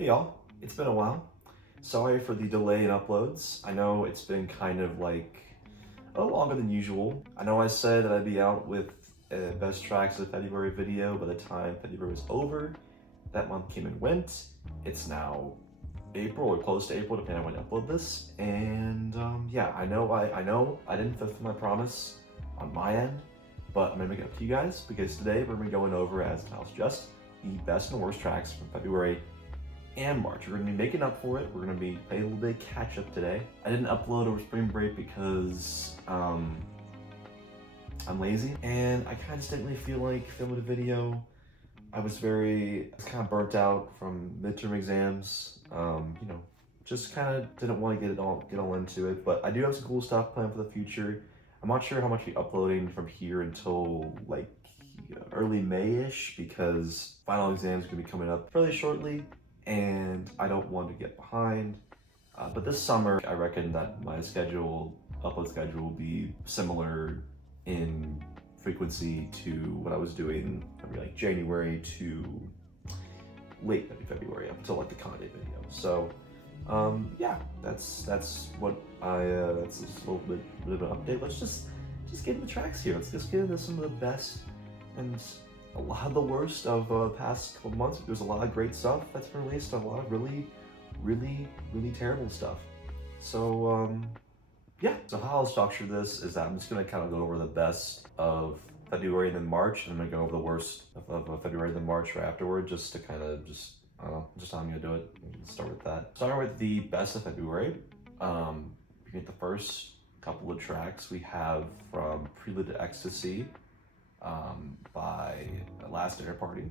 Hey y'all, it's been a while. Sorry for the delay in uploads. I know it's been kind of like longer than usual. I know I said that I'd be out with a best tracks of February video by the time February was over. That month came and went. It's now April or close to April, depending on when I upload this. And yeah, I know I didn't fulfill my promise on my end, but I'm gonna make it up to you guys because today we're gonna be going over, as the title suggests, the best and worst tracks from February and March. We're gonna be making up for it. We're gonna be playing a little bit of catch up today. I didn't upload over spring break because I'm lazy and I kind of just didn't really feel like filming a video. I was kind of burnt out from midterm exams. Just kind of didn't want to get all into it. But I do have some cool stuff planned for the future. I'm not sure how much I'll be uploading from here until like early May-ish because final exams are gonna be coming up fairly shortly and I don't want to get behind. But this summer, I reckon that my upload schedule will be similar in frequency to what I was doing from like January to late February up until like the Kanye video. So yeah, that's what that's a little bit of an update. Let's just get into the tracks here. Let's just get into some of the best and a lot of the worst of the past couple months. There's a lot of great stuff that's been released, and a lot of really terrible stuff. So yeah, so how I'll structure this is that I'm just gonna kind of go over the best of February and then March, and I'm gonna go over the worst of February and then March right afterward, just to kind of I don't know, just how I'm gonna do it. Let's start with that. Starting with the best of February, we get the first couple of tracks we have from Prelude to Ecstasy by Last Dinner Party.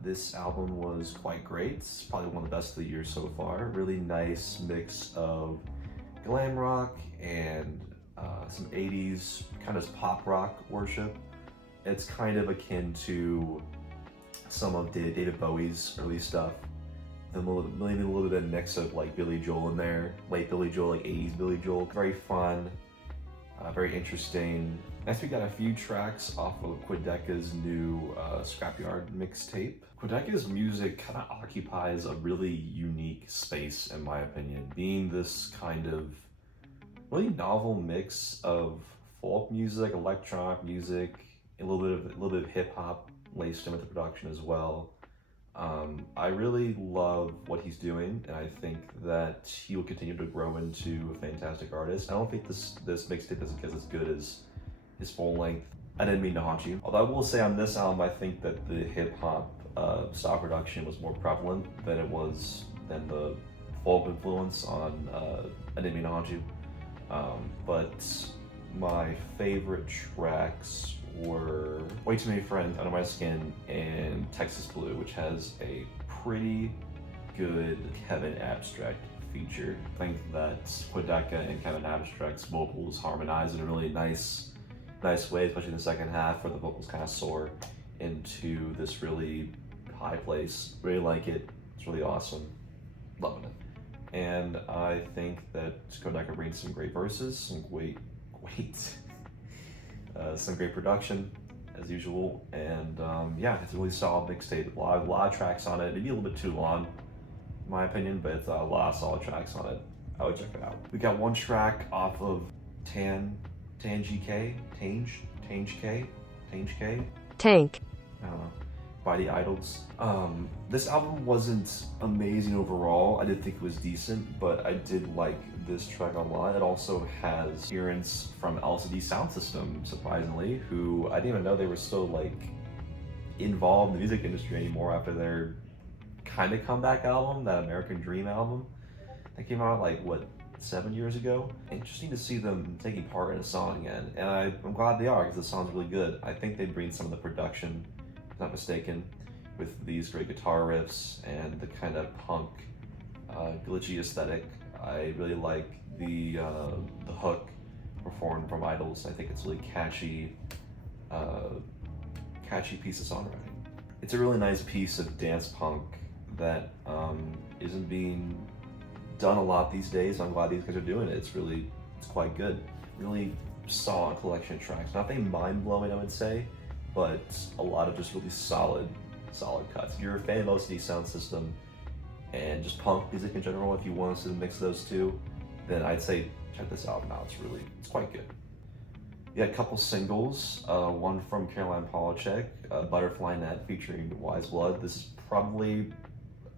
This album was quite great. It's probably one of the best of the year so far. Really nice mix of glam rock and some 80s kind of pop rock worship. It's kind of akin to some of David Bowie's early stuff. And maybe a little bit of a mix of like Billy Joel in there, late Billy Joel, like 80s Billy Joel. Very fun, very interesting. Next we got a few tracks off of Quadeca's new Scrapeyard mixtape. Quadeca's music kind of occupies a really unique space in my opinion, being this kind of really novel mix of folk music, electronic music, a little bit of hip hop laced in with the production as well. I really love what he's doing, and I think that he will continue to grow into a fantastic artist. I don't think this mixtape is as good as his full length I Didn't Mean to Haunt You. Although I will say on this album, I think that the hip hop style production was more prevalent than the folk influence on I Didn't Mean to Haunt You. But my favorite tracks were Way Too Many Friends, Under My Skin, and Texas Blue, which has a pretty good Kevin Abstract feature. I think that Quadeca and Kevin Abstract's vocals harmonize in a really nice way, especially in the second half where the vocals kind of soar into this really high place. Really like it. It's really awesome. Loving it. And I think that Quadeca brings some great verses, some great production as usual, and yeah, it's a really solid mixtape. A lot of tracks on it. Maybe a little bit too long, in my opinion, but it's a lot of solid tracks on it. I would check it out. We got one track off of Tank. I don't know, by the Idols. This album wasn't amazing overall. I did think it was decent, but I did like this track a lot. It also has appearance from LCD Sound System, surprisingly, who I didn't even know they were still like involved in the music industry anymore after their kind of comeback album, that American Dream album that came out like 7 years ago. Interesting to see them taking part in a song again, and I'm glad they are because the song's really good. I think they bring some of the production, if I'm not mistaken, with these great guitar riffs and the kind of punk, glitchy aesthetic. I really like the hook performed from Idols. I think it's really catchy piece of songwriting. It's a really nice piece of dance punk that isn't being done a lot these days. I'm glad these guys are doing it. It's quite good. Really solid collection of tracks. Nothing mind-blowing, I would say, but a lot of just really solid cuts. If you're a fan of OCD Sound System and just punk music in general, if you want to mix those two, then I'd say check this album out. It's quite good. You got a couple singles, one from Caroline Polachek, Butterfly Net featuring Wise Blood. This is probably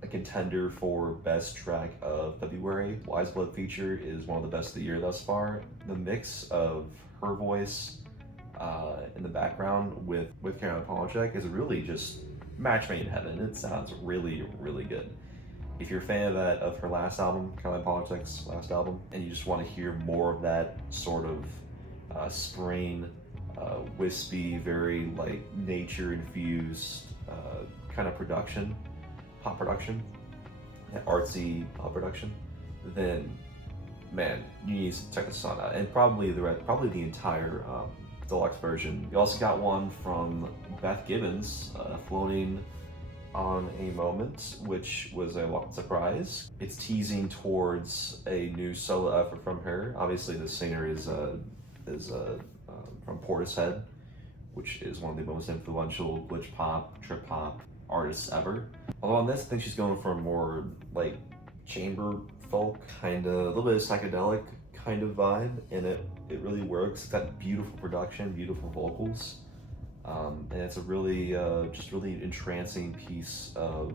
a contender for best track of February. Wise Blood feature is one of the best of the year thus far. The mix of her voice in the background with Caroline Polachek is really just match made in heaven. It sounds really, really good. If you're a fan of her last album, Caroline Polachek's last album, and you just want to hear more of that sort of spring, wispy, very like nature infused kind of production, pop production, artsy pop production, then man, you need to check this song out, and probably the entire deluxe version. You also got one from Beth Gibbons, Floating on a Moment, which was a surprise. It's teasing towards a new solo effort from her. Obviously, the singer is from Portishead, which is one of the most influential glitch pop, trip hop artists ever. Although on this, I think she's going for a more like chamber folk, kind of a little bit of psychedelic kind of vibe, and it really works. It's got beautiful production, beautiful vocals, and it's a really just really entrancing piece of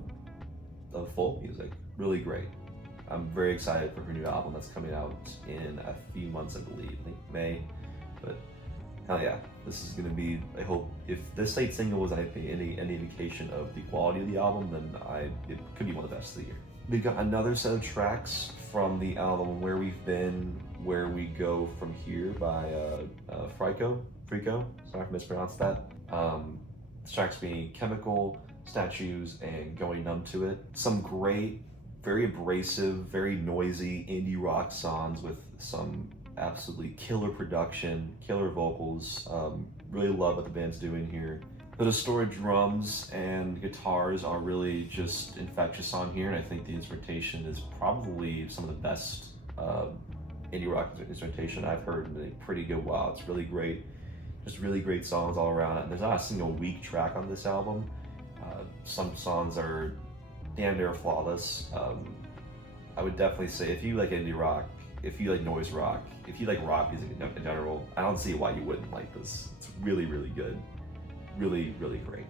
folk music. Really great. I'm very excited for her new album that's coming out in a few months, I believe. I think May. But hell yeah, this is gonna be, I hope, if this late single was any indication of the quality of the album, then it could be one of the best of the year. We got another set of tracks from the album Where We've Been, Where We Go From Here by Frico, sorry if I mispronounced that. The tracks being Chemical, Statues, and Going Numb to It. Some great, very abrasive, very noisy indie rock songs with some absolutely killer production, killer vocals. Really love what the band's doing here. The distorted drums and guitars are really just infectious on here, and I think the instrumentation is probably some of the best indie rock instrumentation I've heard in a pretty good while. It's really great, just really great songs all around. And there's not a single weak track on this album. Some songs are damn near flawless. I would definitely say if you like indie rock, if you like noise rock, if you like rock music in general, I don't see why you wouldn't like this. It's really, really good. Really, really great.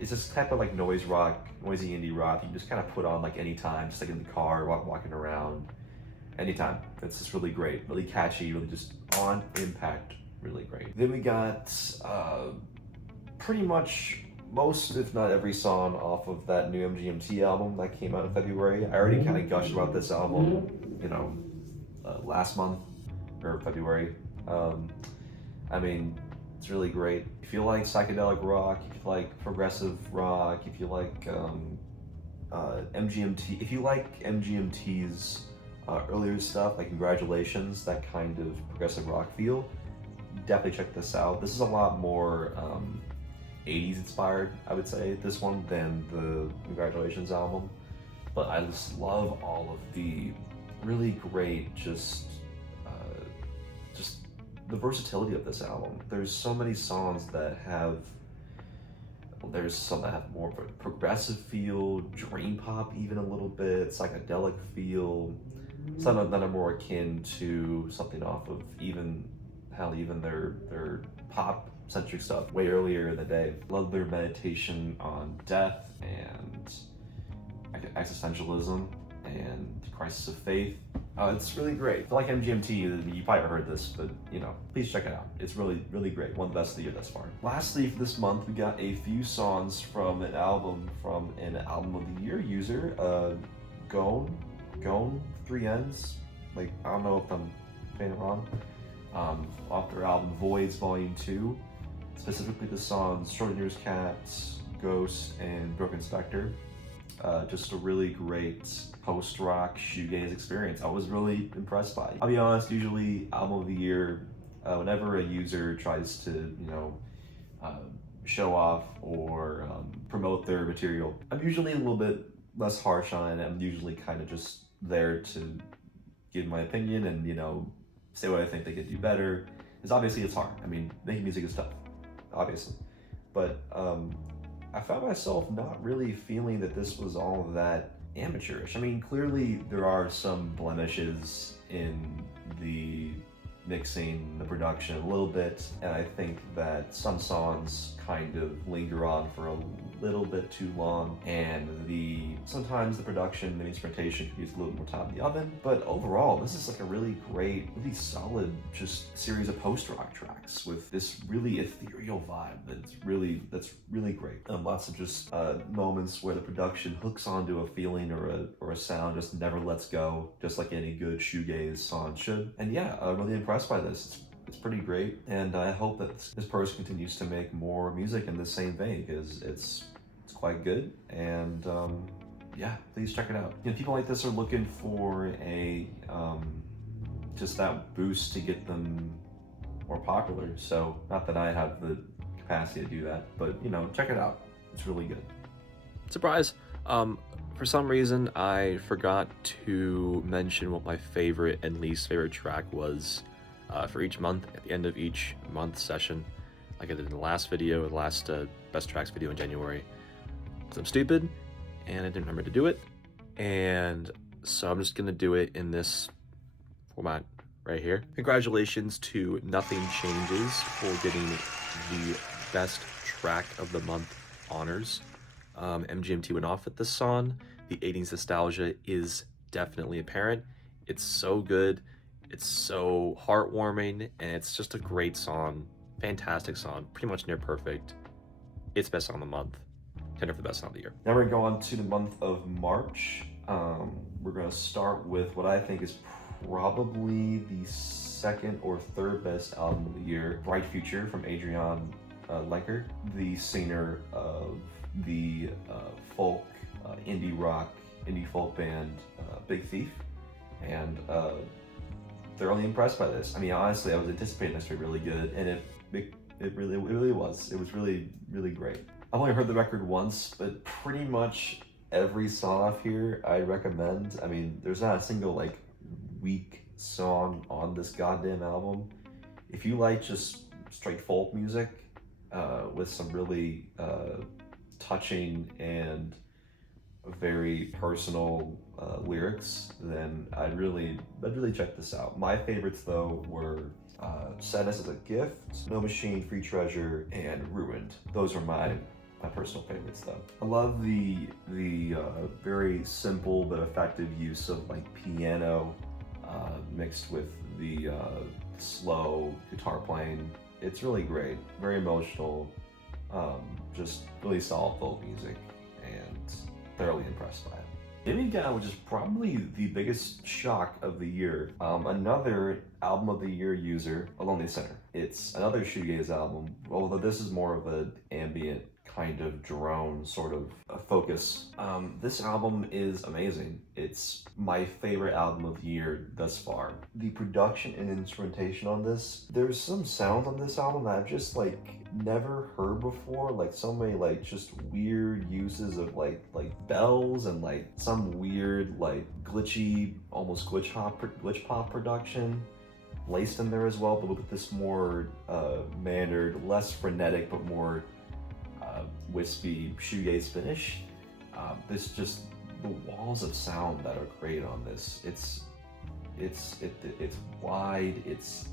It's just type of like noise rock, noisy indie rock. You can just kind of put on like anytime, just like in the car, walking around, anytime. It's just really great, really catchy, really just on impact, really great. Then we got pretty much most, if not every song off of that new MGMT album that came out in February. I already kind of gushed about this album, last month, or February. I mean, it's really great. If you like psychedelic rock, if you like progressive rock, if you like MGMT, if you like MGMT's earlier stuff, like Congratulations, that kind of progressive rock feel, definitely check this out. This is a lot more 80s inspired, I would say, this one, than the Congratulations album. But I just love all of the really great, just the versatility of this album. There's so many songs that have, there's some that have more of a progressive feel, dream pop even a little bit, psychedelic feel, some of them are more akin to something off of even their pop centric stuff way earlier in the day. Love their meditation on death and existentialism and crisis of faith. It's really great. If you like MGMT, you probably heard this, but please check it out. It's really, really great. One of the best of the year thus far. Lastly, for this month, we got a few songs from an album of the year user, Gone, 3 N's. Like, I don't know if I'm saying it wrong. Off their album Voids Volume 2, specifically the songs Schrodinger's Cat, Ghost, and Broken Spectre. Just a really great post-rock shoegaze experience. I was really impressed by it. I'll be honest, usually album of the year, whenever a user tries to, show off or promote their material, I'm usually a little bit less harsh on it. I'm usually kind of just there to give my opinion and, say what I think they could do better. Because obviously it's hard. I mean, making music is tough, obviously. But I found myself not really feeling that this was all that amateurish. I mean, clearly there are some blemishes in the mixing, the production a little bit, and I think that some songs kind of linger on for a little bit too long, and sometimes the production, the instrumentation could use a little more time in the oven. But overall, this is like a really great, really solid just series of post-rock tracks with this really ethereal vibe that's really great. Lots of just moments where the production hooks onto a feeling or a sound, just never lets go, just like any good shoegaze song should. And yeah, I'm really impressed by this. It's pretty great, and I hope that this person continues to make more music in the same vein, because it's quite good. And yeah, please check it out. You know, people like this are looking for a just that boost to get them more popular. So not that I have the capacity to do that, but you know, check it out. It's really good. Surprise! For some reason, I forgot to mention what my favorite and least favorite track was for each month at the end of each month session, like I did in the last video, the last best tracks video in January. Because I'm stupid and I didn't remember to do it, and so I'm just gonna do it in this format right here. Congratulations to Nothing Changes for getting the best track of the month honors. MGMT went off with this song. The 80s nostalgia is definitely apparent. It's so good, it's so heartwarming, and it's just a great song. Fantastic song, pretty much near perfect. It's best song of the month, contender for the best song of the year. Now we're going to go on to the month of March. We're going to start with what I think is probably the second or third best album of the year, Bright Future from Adrian Lenker, the singer of the folk, indie rock, indie folk band Big Thief. And thoroughly impressed by this. I mean, honestly, I was anticipating this to be really good, and it really was. It was really great. I've only heard the record once, but pretty much every song off here I recommend. I mean, there's not a single like weak song on this goddamn album. If you like just straight folk music with some really touching and very personal lyrics, then I'd really check this out. My favorites though were Sadness as a Gift, No Machine, Free Treasure, and Ruined. Those are my personal favorites though. I love the very simple but effective use of like piano mixed with the slow guitar playing. It's really great, very emotional, just really solid folk music, and thoroughly impressed by it. Moving down, which is probably the biggest shock of the year, another album of the year user, A Lonely Sinner. It's another shoegaze album, although this is more of an ambient kind of drone sort of focus. This album is amazing. It's my favorite album of the year thus far. The production and instrumentation on this, there's some sounds on this album that I've just like never heard before, like so many like just weird uses of like bells and like some weird like glitchy, almost glitch pop production laced in there as well, but with this more mannered, less frenetic, but more wispy shoegaze finish. This just, the walls of sound that are created on this, it's wide, it's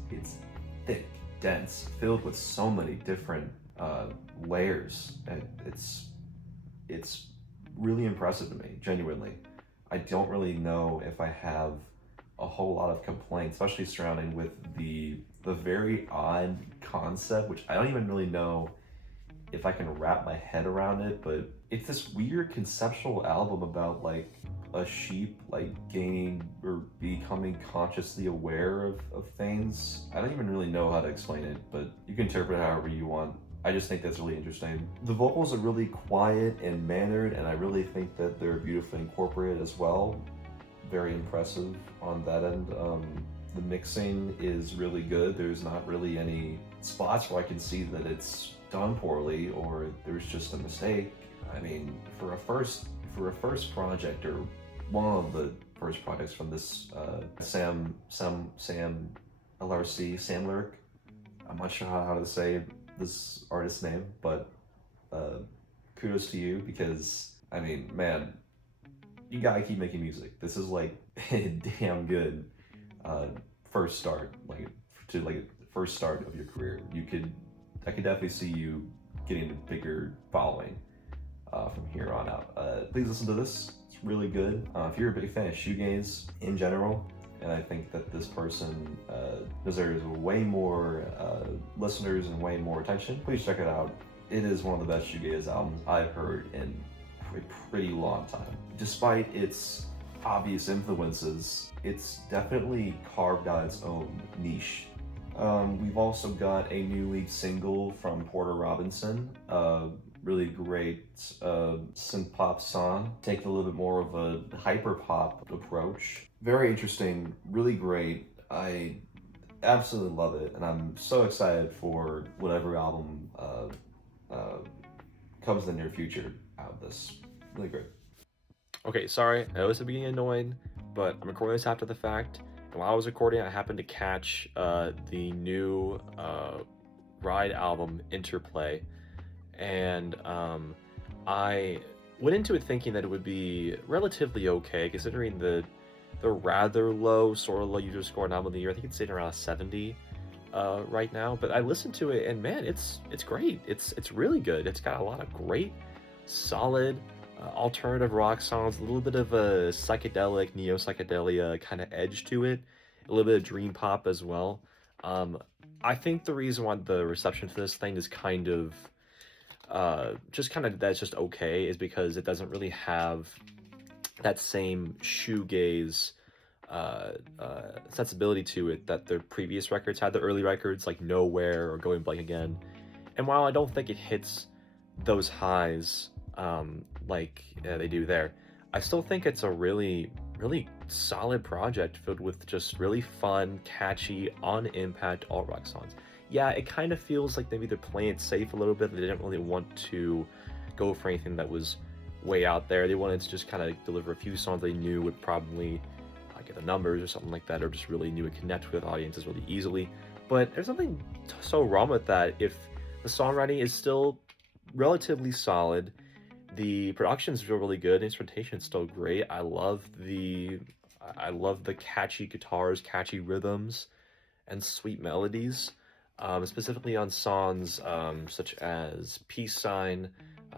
thick, dense, filled with so many different layers, and it's really impressive to me, genuinely. I don't really know if I have a whole lot of complaints, especially surrounding with the very odd concept, which I don't even really know if I can wrap my head around it, but it's this weird conceptual album about like a sheep like gaining or becoming consciously aware of things. I don't even really know how to explain it, but you can interpret it however you want. I just think that's really interesting. The vocals are really quiet and mannered, and I really think that they're beautifully incorporated as well. Very impressive on that end. The mixing is really good. There's not really any spots where I can see that it's done poorly or there's just a mistake. I mean, for a first project, or one of the first projects from this Sam LRC, Sam Lyric. I'm not sure how to say this artist's name, but kudos to you, because I mean, man, you gotta keep making music. This is like a damn good first start, first start of your career. I could definitely see you getting a bigger following from here on out. Please listen to this. It's really good. If you're a big fan of shoegaze in general, and I think that this person deserves way more listeners and way more attention, please check it out. It is one of the best shoegaze albums I've heard in a pretty long time. Despite its obvious influences, it's definitely carved out its own niche. We've also got a new lead single from Porter Robinson, really great synth pop song. Take a little bit more of a hyper pop approach. Very interesting, really great. I absolutely love it, and I'm so excited for whatever album comes in the near future out of this. Really great. Okay, sorry, I was being annoying, but I'm recording this after the fact. And while I was recording, I happened to catch the new Ride album, Interplay, and I went into it thinking that it would be relatively okay, considering the rather low, sort of low user score on album of the year. I think it's sitting around a 70 right now. But I listened to it, and man, it's great. It's really good. It's got a lot of great, solid alternative rock songs, a little bit of a psychedelic, neo-psychedelia kind of edge to it, a little bit of dream pop as well. I think the reason why the reception for this thing is kind of that's just okay is because it doesn't really have that same shoegaze sensibility to it that their previous records had, the early records like Nowhere or Going Blank Again. And while I don't think it hits those highs like they do there, I still think it's a really, really solid project filled with just really fun, catchy, on-impact alt-rock songs. Yeah, it kind of feels like maybe they're playing it safe a little bit. They didn't really want to go for anything that was way out there. They wanted to just kind of deliver a few songs they knew would probably get the numbers or something like that, or just really knew would connect with audiences really easily. But there's nothing so wrong with that if the songwriting is still relatively solid. The production is still really good. The instrumentation is still great. I love the catchy guitars, catchy rhythms, and sweet melodies. Specifically on songs such as Peace Sign,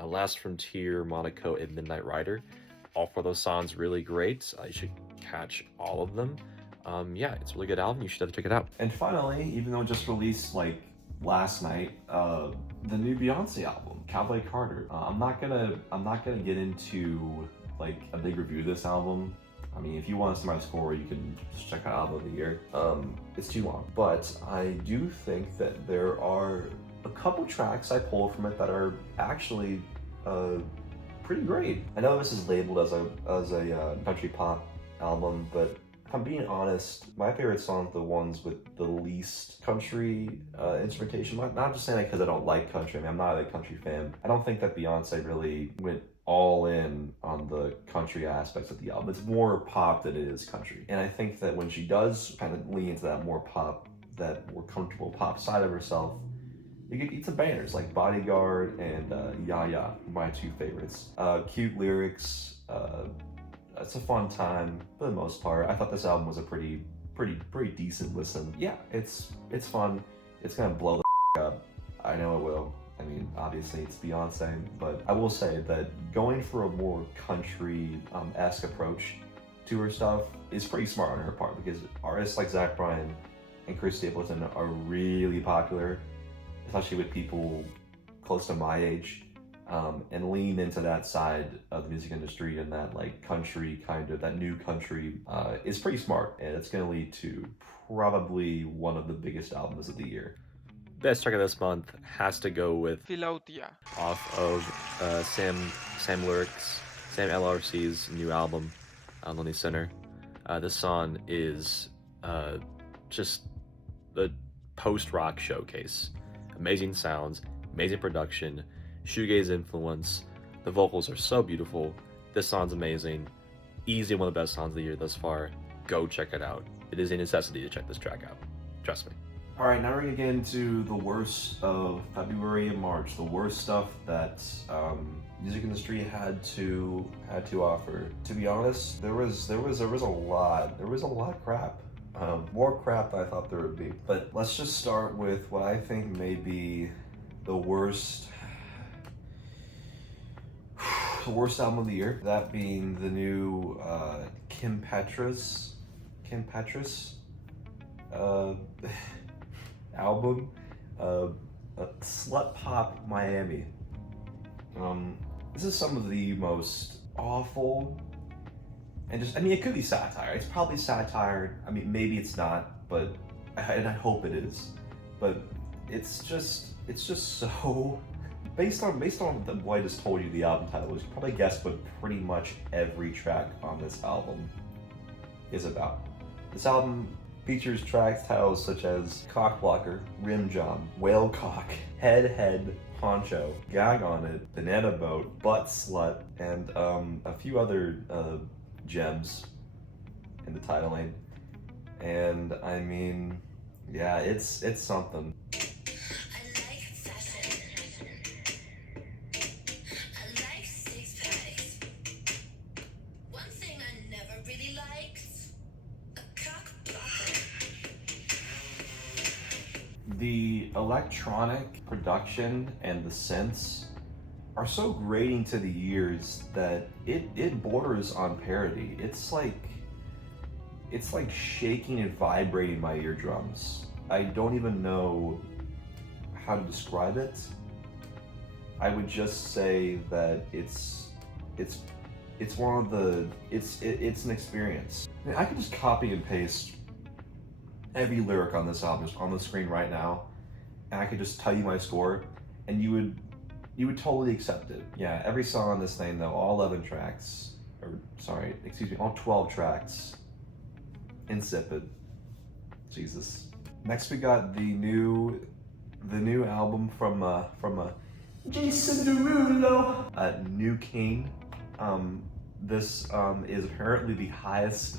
Last Frontier, Monaco, and Midnight Rider. All four of those songs really great. You should catch all of them. Yeah, it's a really good album. You should have to check it out. And finally, even though it just released like last night, the new Beyonce album, Cowboy Carter. I'm not gonna get into like a big review of this album. I mean, if you want to see my score, you can just check out Album of the Year. It's too long, but I do think that there are a couple tracks I pulled from it that are actually pretty great. I know this is labeled as a country pop album, but if I'm being honest, my favorite songs are the ones with the least country instrumentation. Not just saying that because I don't like country. I mean, I'm not a country fan. I don't think that Beyonce really went all in on the country aspects of the album. It's more pop than it is country. And I think that when she does kind of lean into that more pop, that more comfortable pop side of herself, you get some bangers like Bodyguard and Ya Ya, my two favorites. Cute lyrics, it's a fun time for the most part. I thought this album was a pretty decent listen. Yeah, it's fun. It's gonna blow the up. I know it will. I mean, obviously it's Beyonce, but I will say that going for a more country-esque approach to her stuff is pretty smart on her part, because artists like Zach Bryan and Chris Stapleton are really popular, especially with people close to my age, and lean into that side of the music industry, and that like country kind of, that new country is pretty smart, and it's going to lead to probably one of the biggest albums of the year. Best track of this month has to go with Philautia off of Sam LRC's new album, Lonely Sinner. This song is just the post-rock showcase. Amazing sounds, amazing production, shoegaze influence. The vocals are so beautiful. This song's amazing. Easily one of the best songs of the year thus far. Go check it out. It is a necessity to check this track out. Trust me. All right, now we're gonna get into the worst of February and March, the worst stuff that music industry had to offer. To be honest, there was a lot of crap. More crap than I thought there would be. But let's just start with what I think may be the worst album of the year. That being the new Kim Petras album, Slut Pop Miami. This is some of the most awful, and just, I mean, it could be satire. It's probably satire. I mean, maybe it's not, but I hope it is. But it's just so, based on what I just told you, the album title, you can probably guess what pretty much every track on this album is about. This album features tracks titles such as Cock Blocker, Rim Job, Whale Cock, Head, Poncho, Gag on It, Banana Boat, Butt Slut, and a few other gems in the titling. And I mean, yeah, it's something. The electronic production and the synths are so grating to the ears that it borders on parody. It's like shaking and vibrating my eardrums. I don't even know how to describe it. I would just say that it's one of the it's an experience. I mean, I could just copy and paste every lyric on this album is on the screen right now, and I could just tell you my score, and you would totally accept it. Yeah, every song on this thing though, all 11 tracks, or sorry, excuse me, all 12 tracks, insipid. Jesus. Next we got the new album from Jason Derulo, New King. This is apparently the highest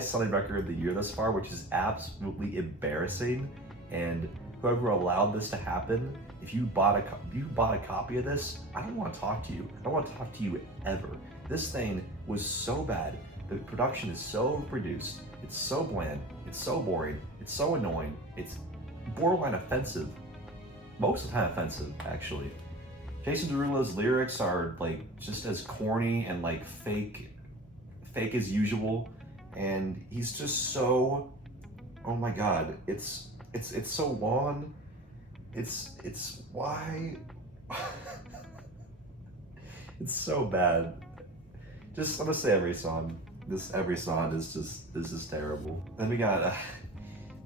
selling record of the year thus far, which is absolutely embarrassing. And whoever allowed this to happen, if you bought a copy of this, I don't want to talk to you. I don't want to talk to you ever. This thing was so bad. The production is so overproduced. It's so bland. It's so boring. It's so annoying. It's borderline offensive. Most of the time offensive, actually. Jason Derulo's lyrics are like just as corny and like fake as usual. And he's just so, oh my god, it's so long. It's why it's so bad. Just I'm gonna say every song is just terrible. Then we got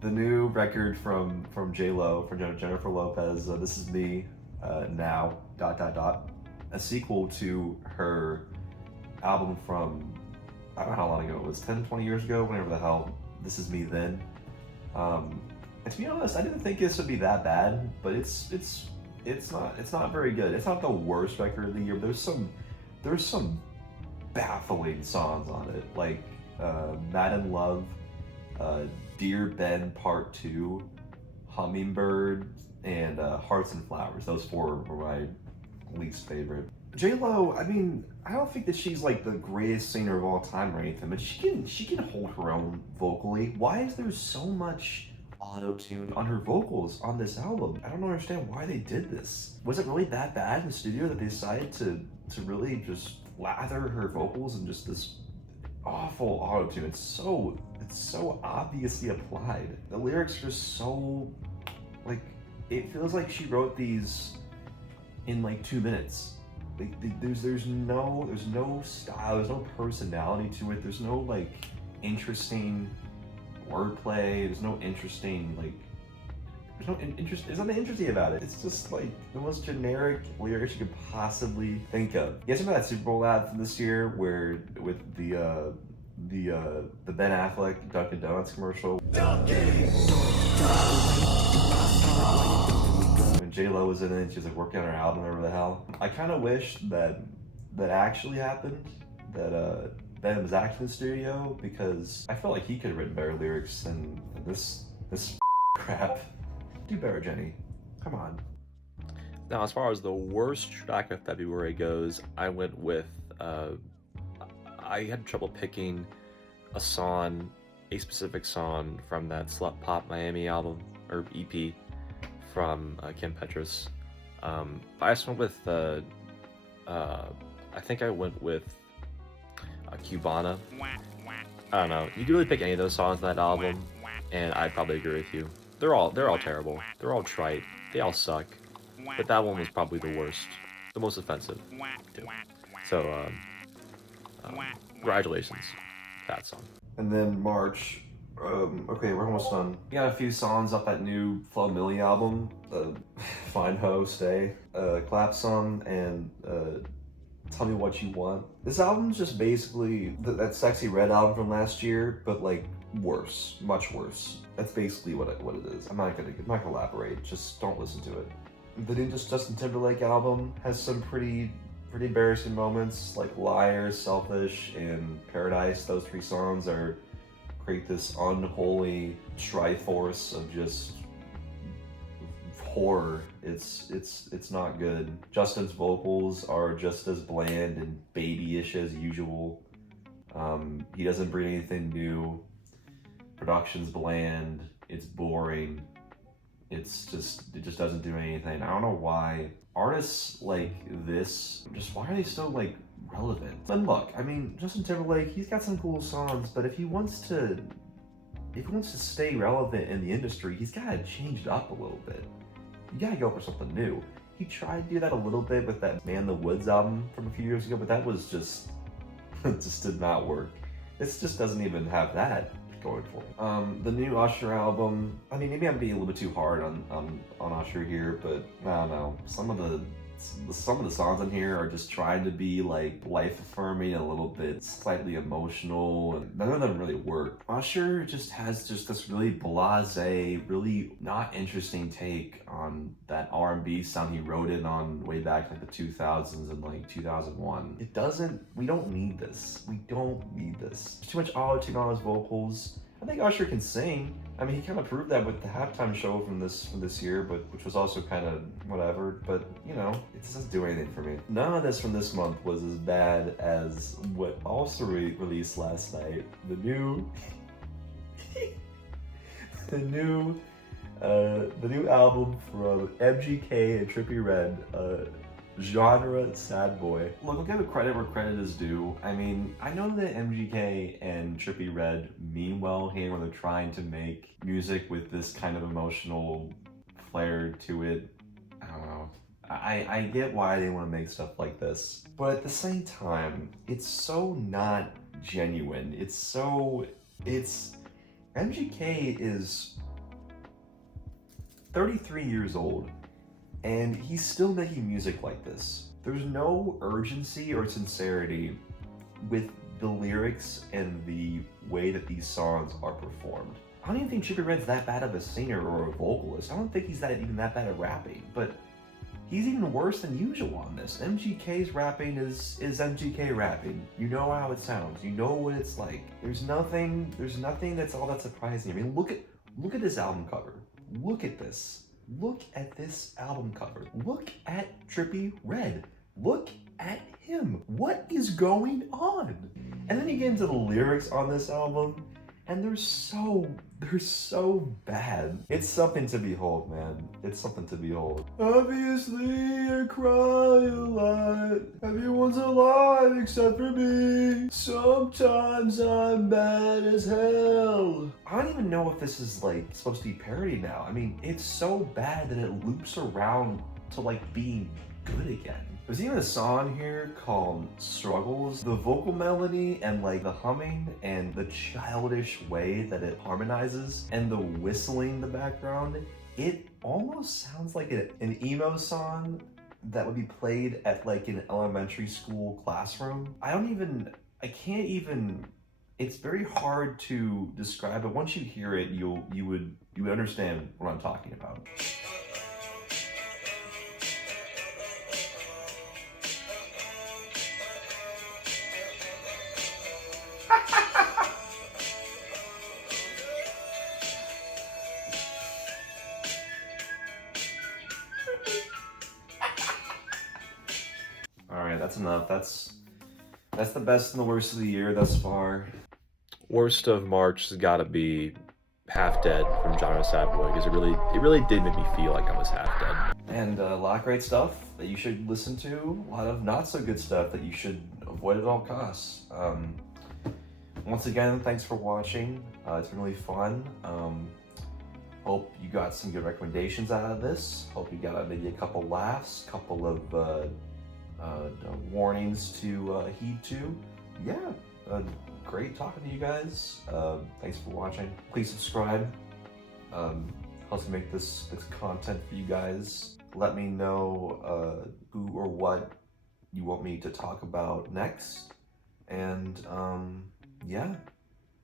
the new record from J-Lo, from Jennifer Lopez. This Is Me, Now, ... a sequel to her album from, I don't know how long ago it was, 10, 20 years ago, whenever the hell, This Is Me Then. And to be honest, I didn't think this would be that bad, but it's not very good. It's not the worst record of the year, but there's some baffling songs on it, like Mad in Love, Dear Ben Part 2, Hummingbird, and Hearts and Flowers. Those four were my least favorite. J-Lo, I mean, I don't think that she's like the greatest singer of all time or anything, but she can hold her own vocally. Why is there so much auto-tune on her vocals on this album? I don't understand why they did this. Was it really that bad in the studio that they decided to really just lather her vocals in just this awful auto-tune? It's so obviously applied. The lyrics are so, like, it feels like she wrote these in like 2 minutes. Like, there's no style, there's no personality to it, there's no like interesting wordplay, there's no interesting like, there's nothing interesting about it. It's just like the most generic lyrics you could possibly think of. You guys remember that Super Bowl ad from this year where with the Ben Affleck Dunkin' Donuts commercial? When J-Lo was in it and she was like working on her album, whatever the hell. I kind of wish that actually happened, that Ben was actually in the studio, because I felt like he could have written better lyrics than this crap. Do better, Jenny. Come on. Now, as far as the worst track of February goes, I went with, I had trouble picking a song, a specific song from that Slut Pop Miami album, or EP, from Kim Petras. I just went with, I think I went with Cubana. I don't know. You can really pick any of those songs on that album, and I'd probably agree with you. They're all terrible. They're all trite. They all suck. But that one was probably the worst, the most offensive, too. So, congratulations, that song. And then March, okay, we're almost done. We got a few songs off that new Flo Milli album, Fine Ho, Stay, Clap Song, and Tell Me What You Want. This album's just basically that Sexy Red album from last year, but like worse, much worse. That's basically what it is. I'm not gonna elaborate, just don't listen to it. The new Justin Timberlake album has some pretty embarrassing moments, like Liar, Selfish, and Paradise. Those 3 songs create this unholy triforce of just horror. It's not good. Justin's vocals are just as bland and babyish as usual. He doesn't bring anything new. Production's bland. It's boring. It just doesn't do anything. I don't know why artists like this, just why are they still like relevant? And look, I mean, Justin Timberlake, he's got some cool songs, but if he wants to stay relevant in the industry, he's gotta change it up a little bit. You gotta go for something new. He tried to do that a little bit with that Man in the Woods album from a few years ago, but that was just it just did not work. This just doesn't even have that going for it. The new Usher album, I mean, maybe I'm being a little bit too hard on Usher here, but I don't know. Some of the songs on here are just trying to be like life affirming, a little bit slightly emotional, and none of them really work. Usher just has this really blasé, really not interesting take on that R&B sound he wrote it on way back like the 2000s and like 2001. We don't need this. We don't need this. There's too much auto-tune on his vocals. I think Usher can sing. I mean, he kind of proved that with the halftime show from this year, but which was also kind of whatever. But you know, it doesn't do anything for me. None of this from this month was as bad as what also released last night. The new, the new album from MGK and Trippie Redd. Genre sad boy. Look, I'll give it credit where credit is due. I mean, I know that MGK and Trippie Redd mean well here when they're trying to make music with this kind of emotional flair to it. I don't know. I get why they want to make stuff like this, but at the same time, it's so not genuine. MGK is 33 years old. And he's still making music like this. There's no urgency or sincerity with the lyrics and the way that these songs are performed. I don't even think Trippie Redd's that bad of a singer or a vocalist. I don't think he's even that bad at rapping, but he's even worse than usual on this. MGK's rapping is MGK rapping. You know how it sounds. You know what it's like. There's nothing that's all that surprising. I mean, look at this album cover. Look at this. Look at this album cover. Look at Trippie Redd. Look at him. What is going on? And then you get into the lyrics on this album, and they're so bad. It's something to behold, man. It's something to behold. Obviously, I cry a lot. Everyone's alive except for me. Sometimes I'm bad as hell. I don't even know if this is like supposed to be parody now. I mean, it's so bad that it loops around to like being good again. There's even a song here called Struggles. The vocal melody and like the humming and the childish way that it harmonizes and the whistling in the background, it almost sounds like an emo song that would be played at like an elementary school classroom. It's very hard to describe, but once you hear it, you would understand what I'm talking about. That's enough. That's the best and the worst of the year thus far. Worst of March has got to be Half Dead from Genre Sad Boy, because it really did make me feel like I was half dead. And a lot of great stuff that you should listen to. A lot of not so good stuff that you should avoid at all costs. Once again, thanks for watching. It's been really fun. Hope you got some good recommendations out of this. Hope you got maybe a couple laughs, couple of warnings to heed to. Yeah, great talking to you guys. Thanks for watching. Please subscribe. Helps me make this content for you guys. Let me know who or what you want me to talk about next. And yeah,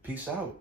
peace out.